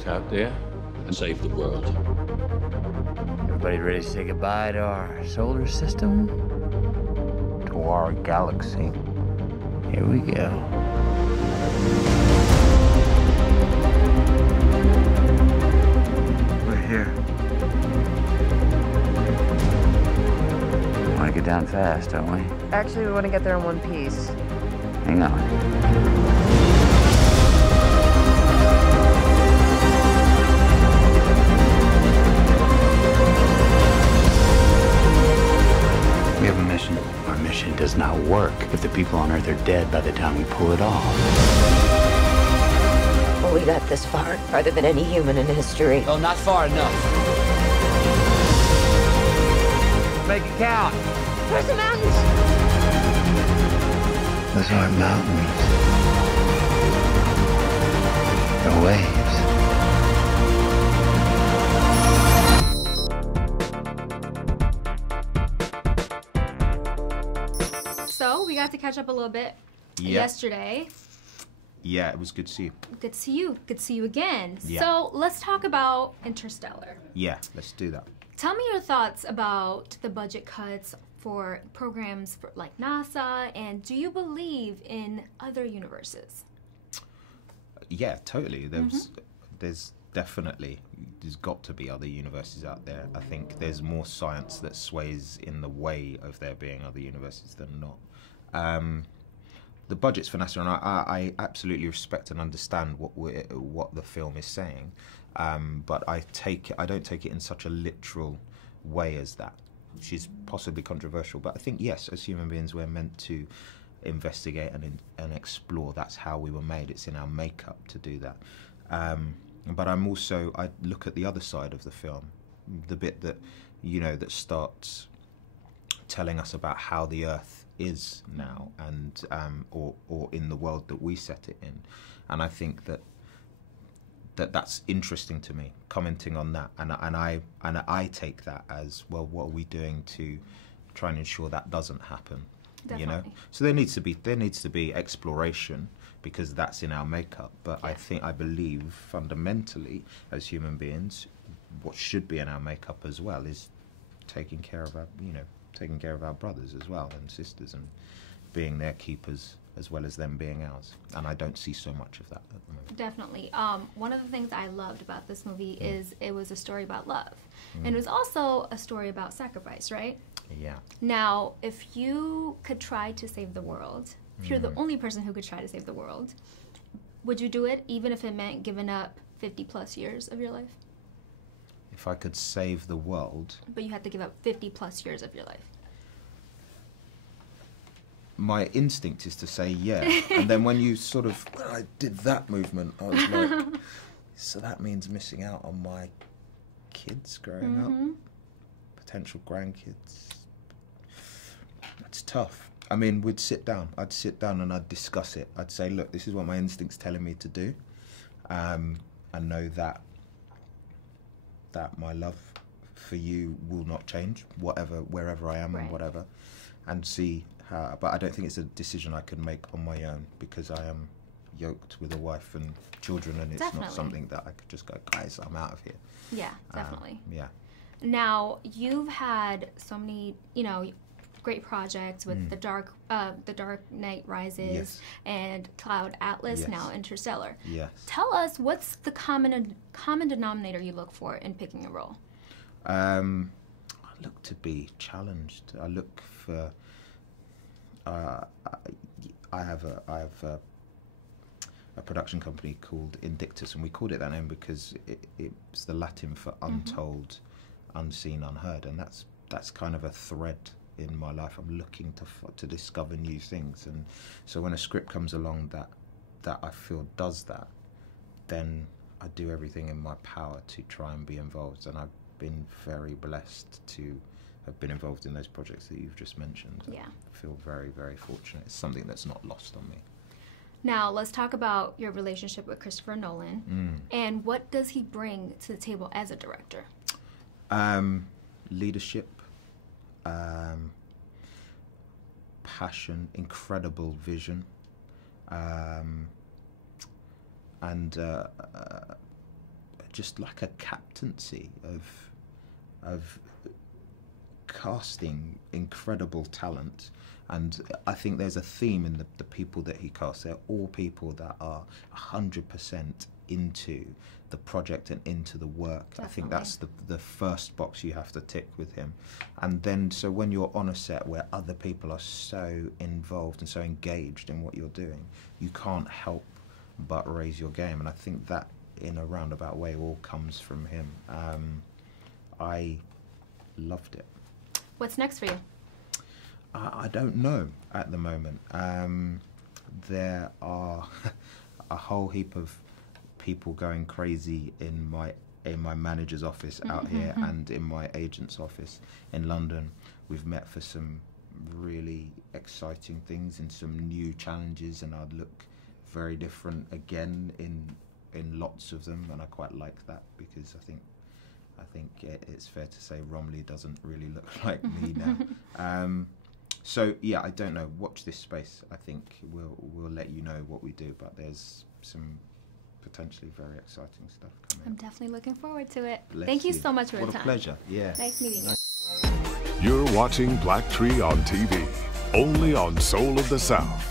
get out there and save the world. Everybody ready to say goodbye to our solar system? To our galaxy? Here we go. We're here. Want to get down fast, don't we? Actually, we want to get there in one piece. Hang on. We have a mission. Our mission does not work if the people on Earth are dead by the time we pull it off. Well, we got this far, farther than any human in history. Oh, not far enough. Make it count. Where's the mountains? Those aren't mountains. They're waves. So we got to catch up a little bit yesterday. Yeah, it was good to see you. Good to see you. Good to see you again. Yeah. So let's talk about Interstellar. Yeah, let's do that. Tell me your thoughts about the budget cuts for programs like NASA, and do you believe in other universes? Yeah, totally. There's definitely, there's got to be other universes out there. I think there's more science that sways in the way of there being other universes than not. The budgets for NASA, and I absolutely respect and understand what the film is saying, but I don't take it in such a literal way as that, which is possibly controversial. But I think, yes, as human beings, we're meant to investigate and explore. That's how we were made. It's in our makeup to do that. But I look at the other side of the film, the bit that, that starts telling us about how the Earth is now, and or in the world that we set it in. And I think that's interesting to me, commenting on that, and I take that as, well, what are we doing to try and ensure that doesn't happen? Definitely. So there needs to be exploration, because that's in our makeup. But yeah. I believe fundamentally, as human beings, what should be in our makeup as well is taking care of our brothers as well, and sisters, and being their keepers as well as them being ours. And I don't see so much of that at the moment. Definitely. One of the things I loved about this movie is it was a story about love. And it was also a story about sacrifice, right? Yeah. Now, if you could try to save the world, if you're the only person who could try to save the world, would you do it even if it meant giving up 50+ years of your life? If I could save the world... But you had to give up 50+ years of your life. My instinct is to say yeah. And then when I did that movement, I was like, so that means missing out on my kids growing up? Potential grandkids? That's tough. I mean, I'd sit down and I'd discuss it. I'd say, look, this is what my instinct's telling me to do. I know that my love for you will not change, wherever I am, right, and whatever, and see how. But I don't think it's a decision I can make on my own, because I am yoked with a wife and children, and it's Definitely. not something that I could just go, guys, I'm out of here. Yeah, definitely. Yeah. Now, you've had so many, great projects with the Dark Knight Rises, Yes. and Cloud Atlas, Yes. now Interstellar. Yes. Tell us, what's the common denominator you look for in picking a role? I look to be challenged. I look for. I have a production company called Indictus, and we called it that name because it's the Latin for untold, unseen, unheard, and that's kind of a thread in my life. I'm looking to discover new things, and so when a script comes along that I feel does that, then I do everything in my power to try and be involved, and I've been very blessed to have been involved in those projects that you've just mentioned. Yeah. I feel very, very fortunate. It's something that's not lost on me. Now, let's talk about your relationship with Christopher Nolan, and what does he bring to the table as a director? Leadership, passion, incredible vision, and just like a captaincy of casting incredible talent. And I think there's a theme in the people that he casts. They're all people that are 100% into the project and into the work. Definitely. I think that's the first box you have to tick with him. And then, so when you're on a set where other people are so involved and so engaged in what you're doing, you can't help but raise your game. And I think that, in a roundabout way, all comes from him. I loved it. What's next for you? I don't know at the moment. There are a whole heap of people going crazy in my manager's office out here and in my agent's office in London. We've met for some really exciting things and some new challenges, and I'd look very different again in lots of them, and I quite like that, because I think it's fair to say Romley doesn't really look like me now. So yeah, I don't know. Watch this space. I think we'll let you know what we do, but there's some potentially very exciting stuff coming. I'm definitely looking forward to it. Bless Thank you so much for your time. What a pleasure. Yeah. Nice meeting you. You're watching BLACKTREE on TV, only on Soul of the South.